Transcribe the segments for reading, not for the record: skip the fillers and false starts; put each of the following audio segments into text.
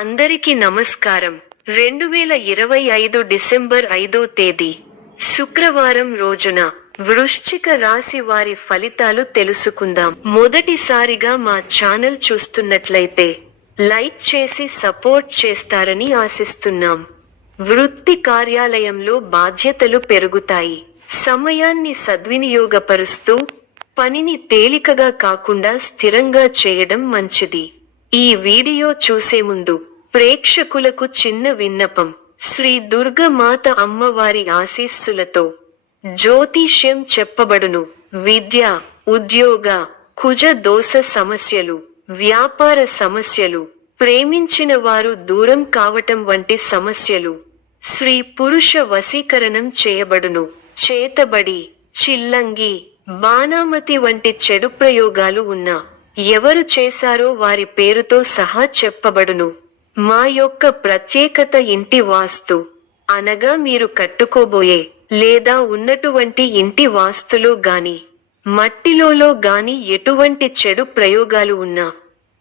అందరికీ నమస్కారం. 2025 డిసెంబర్ 5వ తేదీ శుక్రవారం రోజున వృశ్చిక రాశి వారి ఫలితాలు తెలుసుకుందాం. మొదటిసారిగా మా ఛానల్ చూస్తున్నట్లయితే లైక్ చేసి సపోర్ట్ చేస్తారని ఆశిస్తున్నాం. వృత్తి కార్యాలయంలో బాధ్యతలు పెరుగుతాయి. సమయాన్ని సద్వినియోగపరుస్తూ పనిని తేలికగా కాకుండా స్థిరంగా చేయడం మంచిది. ఈ వీడియో చూసే ముందు ప్రేక్షకులకు చిన్న విన్నపం. శ్రీ దుర్గమాత అమ్మవారి ఆశీస్సులతో జ్యోతిష్యం చెప్పబడును. విద్య, ఉద్యోగ, కుజ దోష సమస్యలు, వ్యాపార సమస్యలు, ప్రేమించిన వారు దూరం కావటం వంటి సమస్యలు, స్త్రీ పురుష వశీకరణం చేయబడును. చేతబడి, చిల్లంగి, బాణామతి వంటి చెడు ప్రయోగాలు ఉన్నా ఎవరు చేశారో వారి పేరుతో సహా చెప్పబడును. మా యొక్క ప్రత్యేకత ఇంటి వాస్తు అనగా మీరు కట్టుకోబోయే లేదా ఉన్నటువంటి ఇంటి వాస్తులో గాని మట్టిలో గాని ఎటువంటి చెడు ప్రయోగాలు ఉన్నా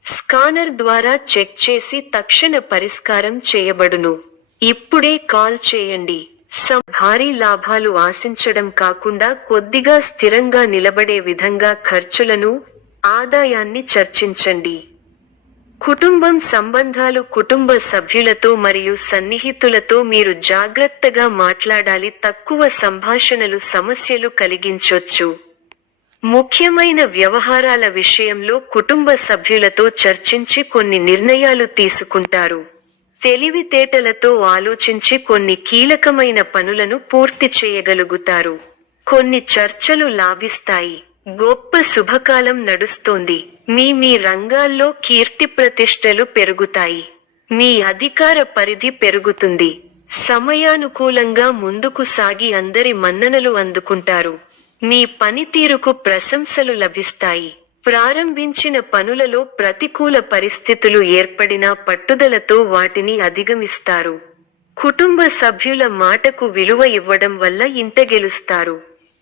స్కానర్ ద్వారా చెక్ చేసి తక్షణ పరిష్కారం చేయబడును. ఇప్పుడే కాల్ చేయండి. భారీ లాభాలు ఆశించడం కాకుండా కొద్దిగా స్థిరంగా నిలబడే విధంగా ఖర్చులను, ఆదాయాన్ని చర్చించండి. కుటుంబం సంబంధాలు కుటుంబ సభ్యులతో మరియు సన్నిహితులతో మీరు జాగ్రత్తగా మాట్లాడాలి. తక్కువ సంభాషణలు సమస్యలు కలిగించొచ్చు. ముఖ్యమైన వ్యవహారాల విషయంలో కుటుంబ సభ్యులతో చర్చించి కొన్ని నిర్ణయాలు తీసుకుంటారు. తెలివితేటలతో ఆలోచించి కొన్ని కీలకమైన పనులను పూర్తి చేయగలుగుతారు. కొన్ని చర్చలు లాభిస్తాయి. గొప్ప శుభకాలం నడుస్తోంది. మీ రంగాల్లో కీర్తి ప్రతిష్టలు పెరుగుతాయి. మీ అధికార పరిధి పెరుగుతుంది. సమయానుకూలంగా ముందుకు సాగి అందరి మన్ననలు అందుకుంటారు. మీ పనితీరుకు ప్రశంసలు లభిస్తాయి. ప్రారంభించిన పనులలో ప్రతికూల పరిస్థితులు ఏర్పడినా పట్టుదలతో వాటిని అధిగమిస్తారు. కుటుంబ సభ్యుల మాటకు విలువ ఇవ్వడం వల్ల ఇంట గెలుస్తారు.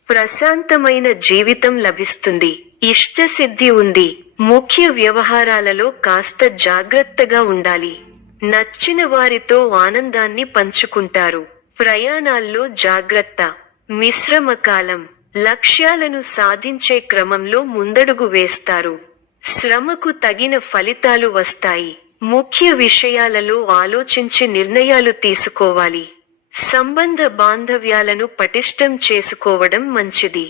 ప్రశాంతమైన జీవితం లభిస్తుంది. ఇష్టసిద్ధి ఉంది. ముఖ్య వ్యవహారాలలో కాస్త జాగ్రత్తగా ఉండాలి. నచ్చిన వారితో ఆనందాన్ని పంచుకుంటారు. ప్రయాణాల్లో జాగ్రత్త. మిశ్రమ కాలం. లక్ష్యాలను సాధించే క్రమంలో ముందడుగు వేస్తారు. శ్రమకు తగిన ఫలితాలు వస్తాయి. ముఖ్య విషయాలలో ఆలోచించి నిర్ణయాలు తీసుకోవాలి. సంబంధ బాంధవ్యాలను పటిష్టం చేసుకోవడం మంచిది.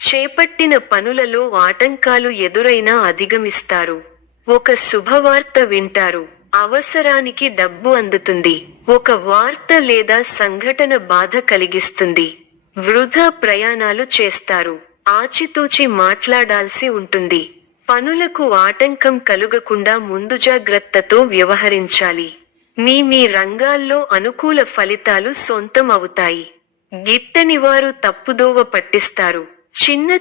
చేపట్టిన పనులలో ఆటంకాలు ఎదురైనా అధిగమిస్తారు. ఒక శుభవార్త వింటారు. అవసరానికి డబ్బు అందుతుంది. ఒక వార్త లేదా సంఘటన బాధ కలిగిస్తుంది. వృధా ప్రయాణాలు చేస్తారు. ఆచితూచి మాట్లాడాల్సి ఉంటుంది. పనులకు ఆటంకం కలుగకుండా ముందు జాగ్రత్తతో వ్యవహరించాలి. మీ రంగాల్లో అనుకూల ఫలితాలు సొంతం అవుతాయి. గిట్టని వారు తప్పుదోవ పట్టిస్తారు.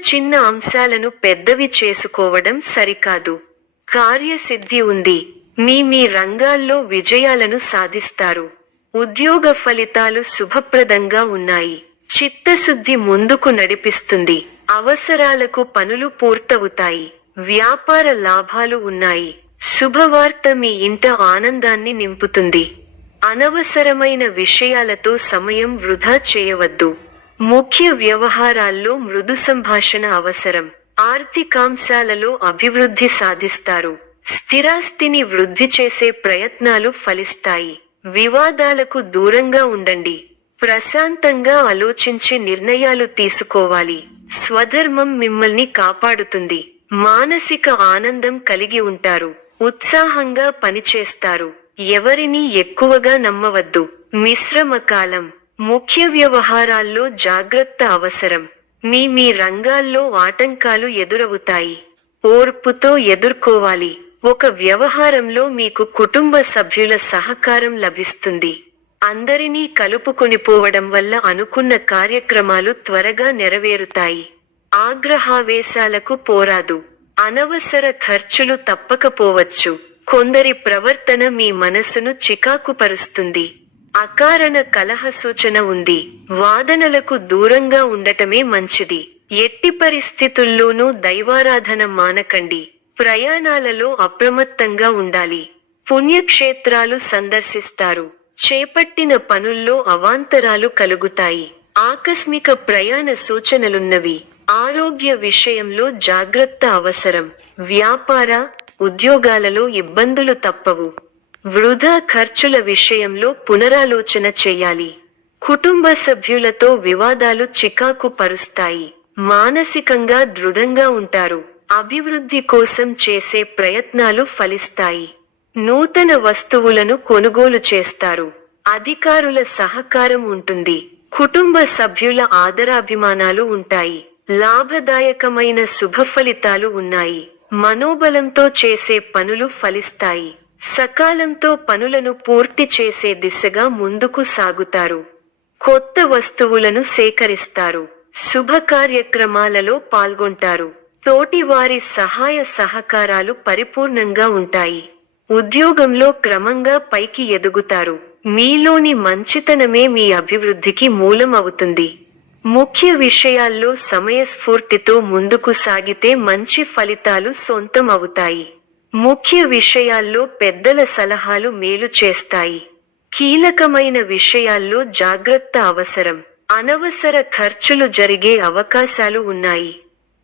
చిన్న అంశాలను పెద్దవి చేసుకోవడం సరికాదు. కార్యసిద్ధి ఉంది. మీ రంగాల్లో విజయాలను సాధిస్తారు. ఉద్యోగ ఫలితాలు శుభప్రదంగా ఉన్నాయి. చిత్తశుద్ధి ముందుకు నడిపిస్తుంది. అవసరాలకు పనులు పూర్తవుతాయి. వ్యాపార లాభాలు ఉన్నాయి. శుభవార్త మీ ఇంట ఆనందాన్ని నింపుతుంది. అనవసరమైన విషయాలతో సమయం వృధా చేయవద్దు. ముఖ్య వ్యవహారాల్లో మృదు సంభాషణ అవసరం. ఆర్థికాంశాలలో అభివృద్ధి సాధిస్తారు. స్థిరాస్తిని వృద్ధి చేసే ప్రయత్నాలు ఫలిస్తాయి. వివాదాలకు దూరంగా ఉండండి. ప్రశాంతంగా ఆలోచించి నిర్ణయాలు తీసుకోవాలి. స్వధర్మం మిమ్మల్ని కాపాడుతుంది. మానసిక ఆనందం కలిగి ఉంటారు. ఉత్సాహంగా పనిచేస్తారు. ఎవరిని ఎక్కువగా నమ్మవద్దు. మిశ్రమ కాలం. ముఖ్య వ్యవహారాల్లో జాగ్రత్త అవసరం. మీ రంగాల్లో ఆటంకాలు ఎదురవుతాయి. ఓర్పుతో ఎదుర్కోవాలి. ఒక వ్యవహారంలో మీకు కుటుంబ సభ్యుల సహకారం లభిస్తుంది. అందరినీ కలుపుకొనిపోవడం వల్ల అనుకున్న కార్యక్రమాలు త్వరగా నెరవేరుతాయి. ఆగ్రహావేశాలకు పోరాదు. అనవసర ఖర్చులు తప్పకపోవచ్చు. కొందరి ప్రవర్తన మీ మనసును చికాకుపరుస్తుంది. అకారణ కలహ సూచన ఉంది. వాదనలకు దూరంగా ఉండటమే మంచిది. ఎట్టి పరిస్థితుల్లోనూ దైవారాధన మానకండి. ప్రయాణాలలో అప్రమత్తంగా ఉండాలి. పుణ్యక్షేత్రాలు సందర్శిస్తారు. చేపట్టిన పనుల్లో అవాంతరాలు కలుగుతాయి. ఆకస్మిక ప్రయాణ సూచనలున్నవి. ఆరోగ్య విషయంలో జాగ్రత్త అవసరం. వ్యాపార, ఉద్యోగాలలో ఇబ్బందులు తప్పవు. వృధా ఖర్చుల విషయంలో పునరాలోచన చేయాలి. కుటుంబ సభ్యులతో వివాదాలు చికాకు పరుస్తాయి. మానసికంగా దృఢంగా ఉంటారు. అభివృద్ధి కోసం చేసే ప్రయత్నాలు ఫలిస్తాయి. నూతన వస్తువులను కొనుగోలు చేస్తారు. అధికారుల సహకారం ఉంటుంది. కుటుంబ సభ్యుల ఆదరాభిమానాలు ఉంటాయి. లాభదాయకమైన శుభ ఫలితాలు ఉన్నాయి. మనోబలంతో చేసే పనులు ఫలిస్తాయి. సకాలంతో పనులను పూర్తి చేసే దిశగా ముందుకు సాగుతారు. కొత్త వస్తువులను సేకరిస్తారు. శుభ కార్యక్రమాలలో పాల్గొంటారు. తోటివారి సహాయ సహకారాలు పరిపూర్ణంగా ఉంటాయి. ఉద్యోగంలో క్రమంగా పైకి ఎదుగుతారు. మీలోని మంచితనమే మీ అభివృద్ధికి మూలం అవుతుంది. ముఖ్య విషయాల్లో సమయస్ఫూర్తితో ముందుకు సాగితే మంచి ఫలితాలు సొంతం అవుతాయి. ముఖ్య విషయాల్లో పెద్దల సలహాలు మేలు చేస్తాయి. కీలకమైన విషయాల్లో జాగ్రత్త అవసరం. అనవసర ఖర్చులు జరిగే అవకాశాలు ఉన్నాయి.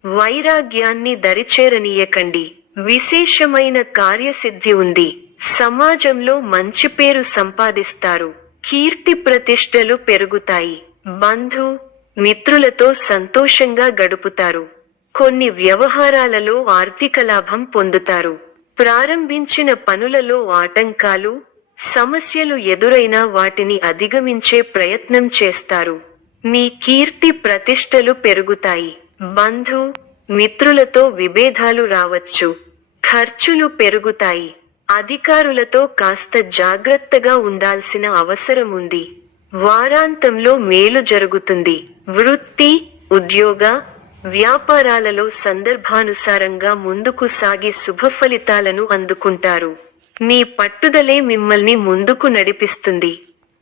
వైరాగ్యాన్ని దరిచేరనీయకండి. విశేషమైన కార్యసిద్ధి ఉంది. సమాజంలో మంచి పేరు సంపాదిస్తారు. కీర్తి ప్రతిష్టలు పెరుగుతాయి. బంధు, మిత్రులతో సంతోషంగా గడుపుతారు. కొన్ని వ్యవహారాలలో ఆర్థిక లాభం పొందుతారు. ప్రారంభించిన పనులలో ఆటంకాలు, సమస్యలు ఎదురైనా వాటిని అధిగమించే ప్రయత్నం చేస్తారు. మీ కీర్తి ప్రతిష్టలు పెరుగుతాయి. బంధు, మిత్రులతో విభేదాలు రావచ్చు. ఖర్చులు పెరుగుతాయి. అధికారులతో కాస్త జాగ్రత్తగా ఉండాల్సిన అవసరం ఉంది. వారాంతంలో మేలు జరుగుతుంది. వృత్తి, ఉద్యోగ, వ్యాపారాలలో సందర్భానుసారంగా ముందుకు సాగి శుభ ఫలితాలను అందుకుంటారు. మీ పట్టుదలే మిమ్మల్ని ముందుకు నడిపిస్తుంది.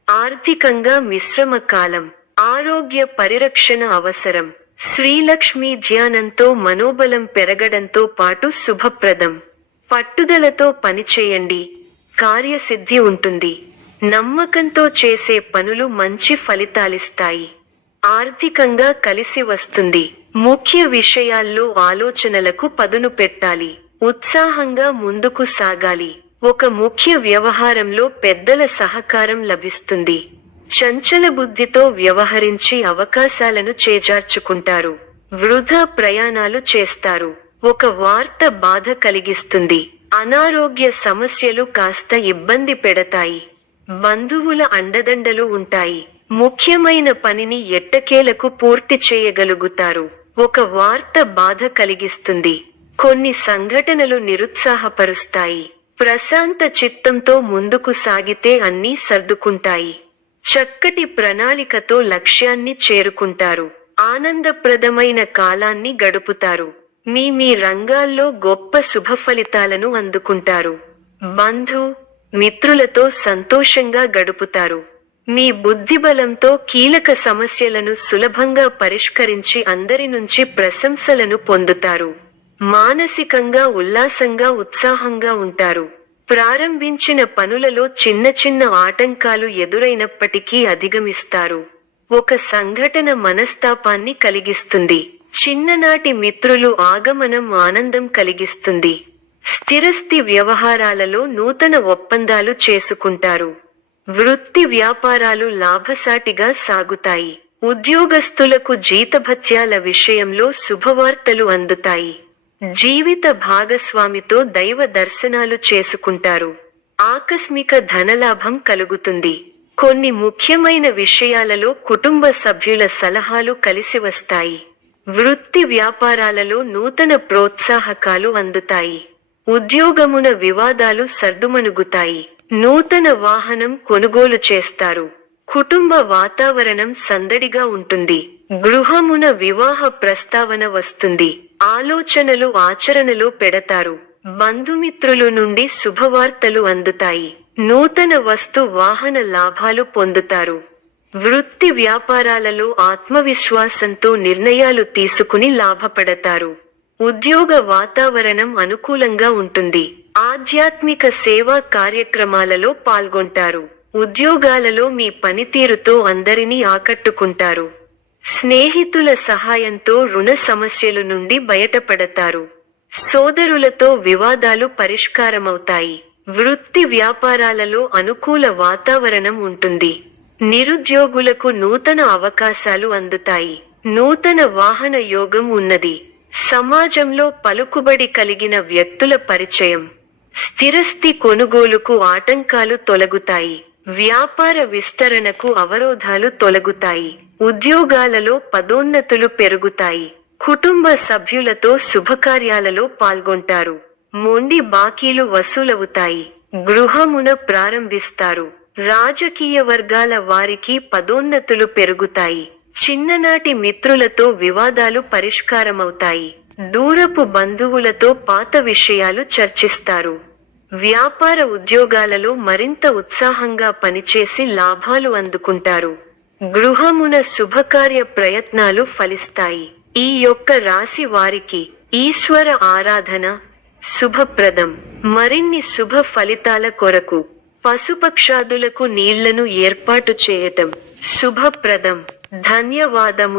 ఆర్థికంగా మిశ్రమ కాలం. ఆరోగ్య పరిరక్షణ అవసరం. శ్రీలక్ష్మీ ధ్యానంతో మనోబలం పెరగడంతో పాటు శుభప్రదం. పట్టుదలతో పనిచేయండి. కార్యసిద్ధి ఉంటుంది. నమ్మకంతో చేసే పనులు మంచి ఫలితాలిస్తాయి. ఆర్థికంగా కలిసి వస్తుంది. ముఖ్య విషయాల్లో ఆలోచనలకు పదును పెట్టాలి. ఉత్సాహంగా ముందుకు సాగాలి. ఒక ముఖ్య వ్యవహారంలో పెద్దల సహకారం లభిస్తుంది. చంచల బుద్ధితో వ్యవహరించి అవకాశాలను చేజార్చుకుంటారు. వృధా ప్రయాణాలు చేస్తారు. ఒక వార్త బాధ కలిగిస్తుంది. అనారోగ్య సమస్యలు కాస్త ఇబ్బంది పెడతాయి. బంధువుల అండదండలు ఉంటాయి. ముఖ్యమైన పనిని ఎట్టకేలకు పూర్తి చేయగలుగుతారు. ఒక వార్త బాధ కలిగిస్తుంది. కొన్ని సంఘటనలు నిరుత్సాహపరుస్తాయి. ప్రశాంత చిత్తంతో ముందుకు సాగితే అన్నీ సర్దుకుంటాయి. చక్కటి ప్రణాళికతో లక్ష్యాన్ని చేరుకుంటారు. ఆనందప్రదమైన కాలాన్ని గడుపుతారు. మీ రంగాల్లో గొప్ప శుభ ఫలితాలను అందుకుంటారు. బంధు, మిత్రులతో సంతోషంగా గడుపుతారు. మీ బుద్ధిబలంతో కీలక సమస్యలను సులభంగా పరిష్కరించి అందరి నుంచి ప్రశంసలను పొందుతారు. మానసికంగా ఉల్లాసంగా ఉత్సాహంగా ఉంటారు. ప్రారంభించిన పనులలో చిన్న చిన్న ఆటంకాలు ఎదురైనప్పటికీ అధిగమిస్తారు. ఒక సంఘటన మనస్తాపాన్ని కలిగిస్తుంది. చిన్ననాటి మిత్రులు ఆగమనం ఆనందం కలిగిస్తుంది. స్థిరస్థి వ్యవహారాలలో నూతన ఒప్పందాలు చేసుకుంటారు. వృత్తి వ్యాపారాలు లాభసాటిగా సాగుతాయి. ఉద్యోగస్తులకు జీతభత్యాల విషయంలో శుభవార్తలు అందుతాయి. జీవిత భాగస్వామితో దైవ దర్శనాలు చేసుకుంటారు. ఆకస్మిక ధనలాభం కలుగుతుంది. కొన్ని ముఖ్యమైన విషయాలలో కుటుంబ సభ్యుల సలహాలు కలిసి వస్తాయి. వృత్తి వ్యాపారాలలో నూతన ప్రోత్సాహకాలు అందుతాయి. ఉద్యోగమున వివాదాలు సర్దుమణుగుతాయి. నూతన వాహనం కొనుగోలు చేస్తారు. కుటుంబ వాతావరణం సందడిగా ఉంటుంది. గృహమున వివాహ ప్రస్తావన వస్తుంది. ఆలోచనలు ఆచరణలో పెడతారు. బంధుమిత్రులు నుండి శుభవార్తలు అందుతాయి. నూతన వస్తు వాహన లాభాలు పొందుతారు. వృత్తి వ్యాపారాలలో ఆత్మవిశ్వాసంతో నిర్ణయాలు తీసుకుని లాభపడతారు. ఉద్యోగ వాతావరణం అనుకూలంగా ఉంటుంది. ఆధ్యాత్మిక సేవా కార్యక్రమాలలో పాల్గొంటారు. ఉద్యోగాలలో మీ పనితీరుతో అందరినీ ఆకట్టుకుంటారు. స్నేహితుల సహాయంతో రుణ సమస్యల నుండి బయటపడతారు. సోదరులతో వివాదాలు పరిష్కారమవుతాయి. వృత్తి వ్యాపారాలలో అనుకూల వాతావరణం ఉంటుంది. నిరుద్యోగులకు నూతన అవకాశాలు అందుతాయి. నూతన వాహన యోగం ఉన్నది. సమాజంలో పలుకుబడి కలిగిన వ్యక్తుల పరిచయం. స్థిరస్తి కొనుగోలుకు ఆటంకాలు తొలగుతాయి. వ్యాపార విస్తరణకు అవరోధాలు తొలగుతాయి. ఉద్యోగాలలో పదోన్నతులు పెరుగుతాయి. కుటుంబ సభ్యులతో శుభకార్యాలలో పాల్గొంటారు. మొండి బాకీలు వసూలవుతాయి. గృహమున ప్రారంభిస్తారు. రాజకీయ వర్గాల వారికి పదోన్నతులు పెరుగుతాయి. చిన్ననాటి మిత్రులతో వివాదాలు పరిష్కారమవుతాయి. దూరపు బంధువులతో పాత విషయాలు చర్చిస్తారు. వ్యాపార ఉద్యోగాలలో మరింత ఉత్సాహంగా పనిచేసి లాభాలు అందుకుంటారు. గృహమున శుభకార్య ప్రయత్నాలు ఫలిస్తాయి. ఈ యొక్క రాశి వారికి ఈశ్వర ఆరాధన శుభప్రదం. మరిన్ని శుభ ఫలితాల కొరకు పశుపక్షాదులకు నీళ్లను ఏర్పాటు చేయటం శుభప్రదం. ధన్యవాదములు.